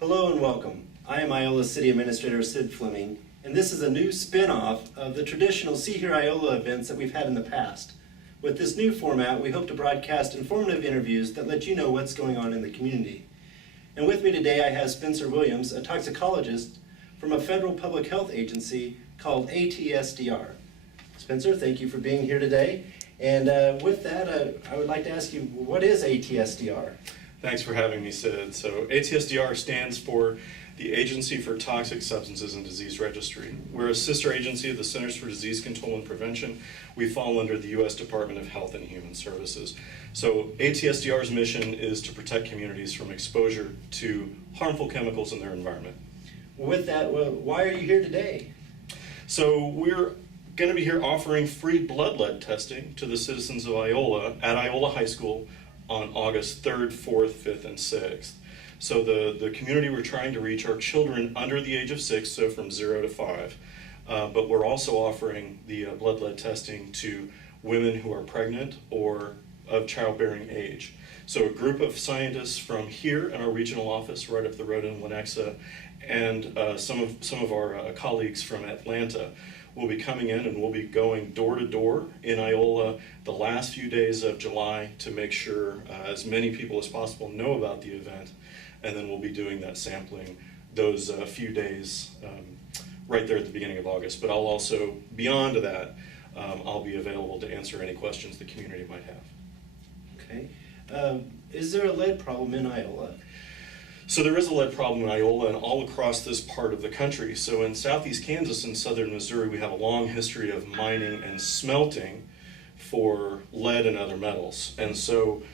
Hello and welcome. I am Iola City Administrator Sid Fleming, and this is a new spin-off of the traditional See Here Iola events that we've had in the past. With this new format, we hope to broadcast informative interviews that let you know what's going on in the community. And with me today I have Spencer Williams, a toxicologist from a federal public health agency called ATSDR. Spencer, thank you for being here today. And with that, I would like to ask you, what is ATSDR? Thanks for having me, Sid. So ATSDR stands for the Agency for Toxic Substances and Disease Registry. We're a sister agency of the Centers for Disease Control and Prevention. We fall under the U.S. Department of Health and Human Services. So ATSDR's mission is to protect communities from exposure to harmful chemicals in their environment. With that, why are you here today? So we're going to be here offering free blood lead testing to the citizens of Iola at Iola High School on August 3rd, 4th, 5th, and 6th. So the community we're trying to reach are children under the age of 6, so from 0 to 5. But we're also offering the blood lead testing to women who are pregnant or of childbearing age. So a group of scientists from here in our regional office right up the road in Lenexa and some of our colleagues from Atlanta will be coming in, and we'll be going door to door in Iola the last few days of July to make sure as many people as possible know about the event, and then we'll be doing that sampling those few days right there at the beginning of August. But I'll also, beyond that, I'll be available to answer any questions the community might have. Okay. Is there a lead problem in Iola? So there is a lead problem in Iola and all across this part of the country. So in southeast Kansas and southern Missouri, we have a long history of mining and smelting for lead and other metals. And so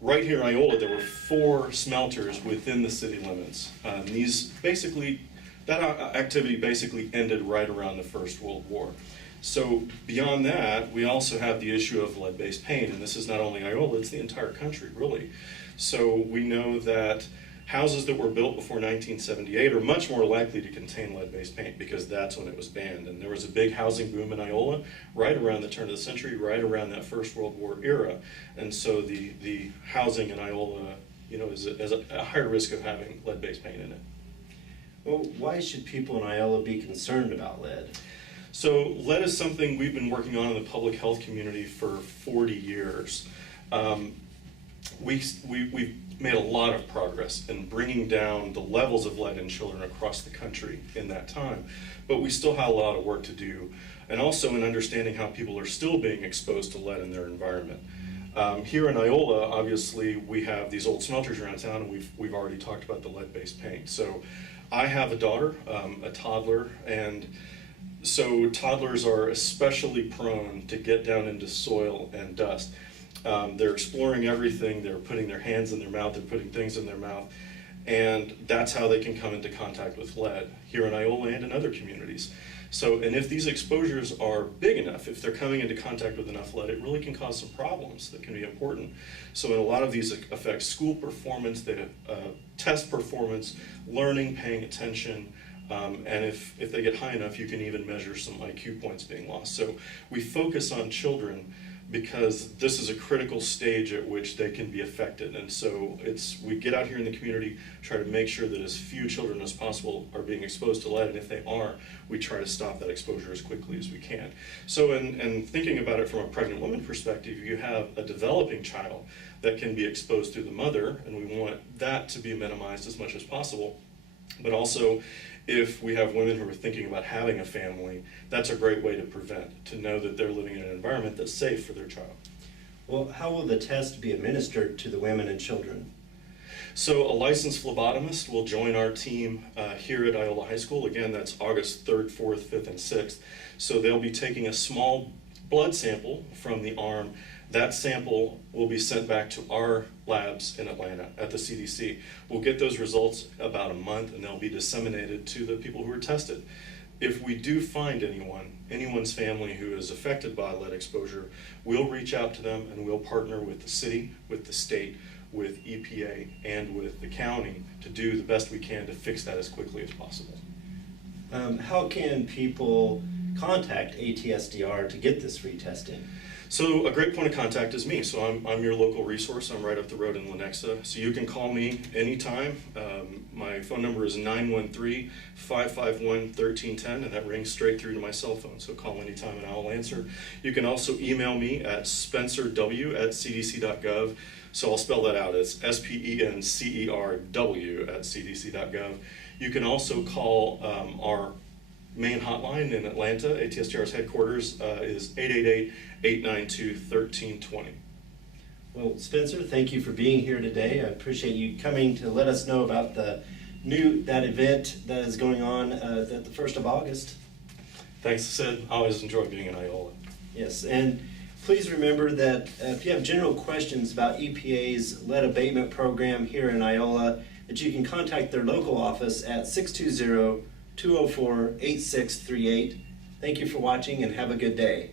right here in Iola, there were 4 smelters within the city limits. That activity basically ended right around the First World War. So beyond that, we also have the issue of lead-based paint, and this is not only Iola, it's the entire country, really. So we know that houses that were built before 1978 are much more likely to contain lead-based paint because that's when it was banned. And there was a big housing boom in Iola right around the turn of the century, right around that First World War era. And so the housing in Iola, is a higher risk of having lead-based paint in it. Well, why should people in Iola be concerned about lead? So lead is something we've been working on in the public health community for 40 years. We've made a lot of progress in bringing down the levels of lead in children across the country in that time, but we still have a lot of work to do, and also in understanding how people are still being exposed to lead in their environment. Here in Iola, obviously, we have these old smelters around town, and we've already talked about the lead-based paint. So I have a daughter, a toddler, and so toddlers are especially prone to get down into soil and dust. They're exploring everything, they're putting their hands in their mouth, they're putting things in their mouth, and that's how they can come into contact with lead here in Iola and in other communities. So, and if these exposures are big enough, if they're coming into contact with enough lead, it really can cause some problems that can be important. So in a lot of these affect school performance, they test performance, learning, paying attention, and if they get high enough, you can even measure some IQ points being lost. So we focus on children because this is a critical stage at which they can be affected. And so we get out here in the community, try to make sure that as few children as possible are being exposed to lead, and if they are, we try to stop that exposure as quickly as we can. So in thinking about it from a pregnant woman perspective, you have a developing child that can be exposed through the mother, and we want that to be minimized as much as possible. But also, if we have women who are thinking about having a family, that's a great way to prevent, to know that they're living in an environment that's safe for their child. Well, how will the test be administered to the women and children? So a licensed phlebotomist will join our team here at Iola High School. Again, that's August 3rd, 4th, 5th, and 6th. So they'll be taking a small blood sample from the arm. That sample will be sent back to our labs in Atlanta at the CDC. We'll get those results about a month, and they'll be disseminated to the people who are tested. If we do find anyone's family who is affected by lead exposure, we'll reach out to them and we'll partner with the city, with the state, with EPA, and with the county to do the best we can to fix that as quickly as possible. How can people contact ATSDR to get this free testing? So a great point of contact is me. So I'm your local resource. I'm right up the road in Lenexa. So you can call me anytime. My phone number is 913-551-1310, and that rings straight through to my cell phone. So call anytime and I'll answer. You can also email me at spencerw@cdc.gov. So I'll spell that out. It's SPENCERW@cdc.gov. You can also call our main hotline in Atlanta. ATSDR's headquarters is 888-892-1320. Well, Spencer, thank you for being here today. I appreciate you coming to let us know about that event that is going on at the 1st of August. Thanks, Sid. I always enjoy being in Iola. Yes, and please remember that if you have general questions about EPA's lead abatement program here in Iola, that you can contact their local office at 620-204-8638. Thank you for watching and have a good day.